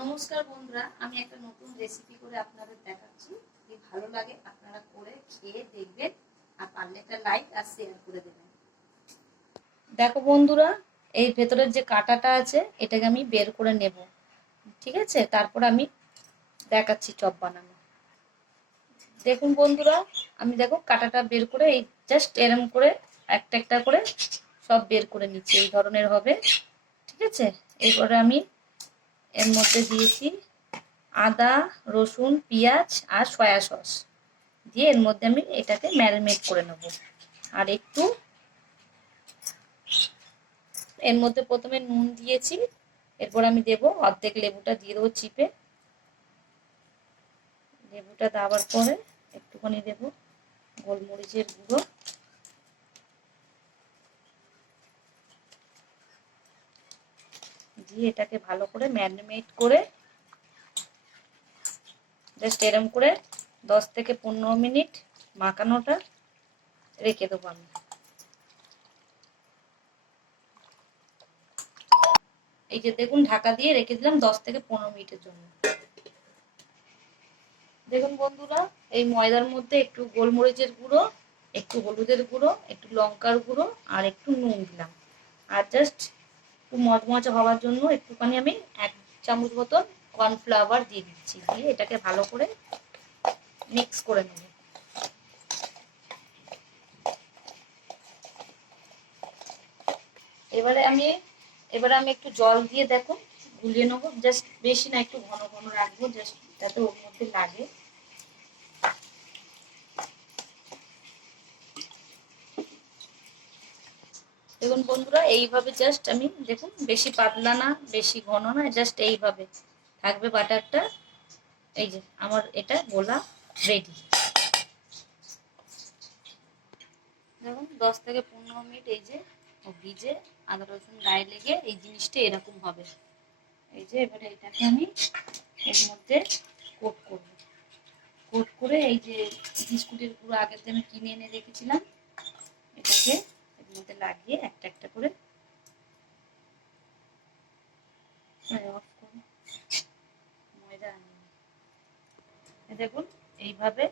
নমস্কার বন্ধুরা, আমি একটা নতুন রেসিপি করে আপনাদের দেখাচ্ছি। যদি ভালো লাগে আপনারা করে খেয়ে দেখবেন, আর পারলে একটা লাইক আর শেয়ার করে দেবেন। দেখো বন্ধুরা, এই ভেতরের যে কাঁটাটা আছে এটাকে আমি বের করে নেব, ঠিক আছে? তারপর আমি দেখাচ্ছি চপ বানানো। দেখুন বন্ধুরা, আমি দেখো কাঁটাটা বের করে এই জাস্ট এরম করে একটা একটা করে সব বের করে নিচ্ছি। এই ধরনের হবে, ঠিক আছে? এরপরে আমি এর মধ্যে দিয়েছি আদা, রসুন, পেঁয়াজ আর সয়া সস দিয়ে এর মধ্যে আমি এটাকে ম্যারিনেট করে নেব। আর একটু এর মধ্যে প্রথমে নুন দিয়েছি, এরপর আমি দেব অর্ধেক লেবুটা দিয়ে দেবো চিপে। লেবুটা দেওয়ার পরে একটুখানি দেব গোলমরিচের গুঁড়ো, দিয়ে এটাকে ভালো করে ম্যারিনেট করে জাস্ট এরম করে 10 থেকে 15 মিনিট মাখানোটা রেখে দেবো আমি। এই যে দেখুন, ঢাকা দিয়ে রেখে দিলাম 10 থেকে 15 মিনিটের জন্য। দেখুন বন্ধুরা, এই ময়দার মধ্যে একটু গোলমরিচের গুঁড়ো, একটু হলুদের গুঁড়ো, একটু লঙ্কার গুঁড়ো আর একটু নুন দিলাম। আর জাস্ট একটু মচমচে হওয়ার জন্য একটুখানি আমি 1 চামচ মতন কর্নফ্লাওয়ার দিয়ে দিচ্ছি। দিয়ে এটাকে ভালো করে মিক্স করে নেব। এবারে আমি একটু জল দিয়ে দেখো গুলিয়ে নেবো। জাস্ট বেশি না, একটু ঘন ঘন রাখবো, জাস্ট যাতে ওর মধ্যে লাগে। দেখুন বন্ধুরা, এইভাবে জাস্ট আমি দেখুন, বেশি পাতলা না বেশি ঘন না, জাস্ট এইভাবে থাকবে বাটারটা। এই যে আমার এটা গোলা রেডি। দেখুন 10 থেকে 15 মিনিট এই যে ভিজে আদা রসুন গায়ে লেগে এই জিনিসটা এরকম হবে। এই যে এবারে এটাকে আমি এর মধ্যে কোট করব। কোট করে এই যে বিস্কুটের গুঁড়ো আগের দিন আমি কিনে এনে রেখেছিলাম, এটাকে এর মধ্যে লাগিয়ে একটা একটা করে অফ করে ময়দা আনিয়ে দেখুন এইভাবে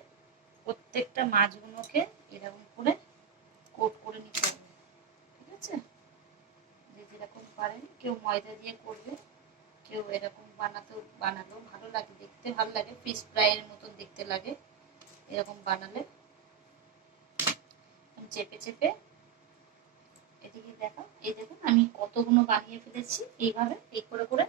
প্রত্যেকটা মাছগুলোকে এরকম করে কোট করে নিতে হবে, ঠিক আছে? যে যেরকম পারেন, কেউ ময়দা দিয়ে করবে, কেউ এরকম বানালেও ভালো লাগে, দেখতে ভালো লাগে, ফিশ ফ্রাইয়ের মতন দেখতে লাগে এরকম বানালে। চেপে চেপে এদিকে দেখো, এই দেখুন আমি কতগুলো বানিয়ে ফেলেছি। এইভাবে এই করে করে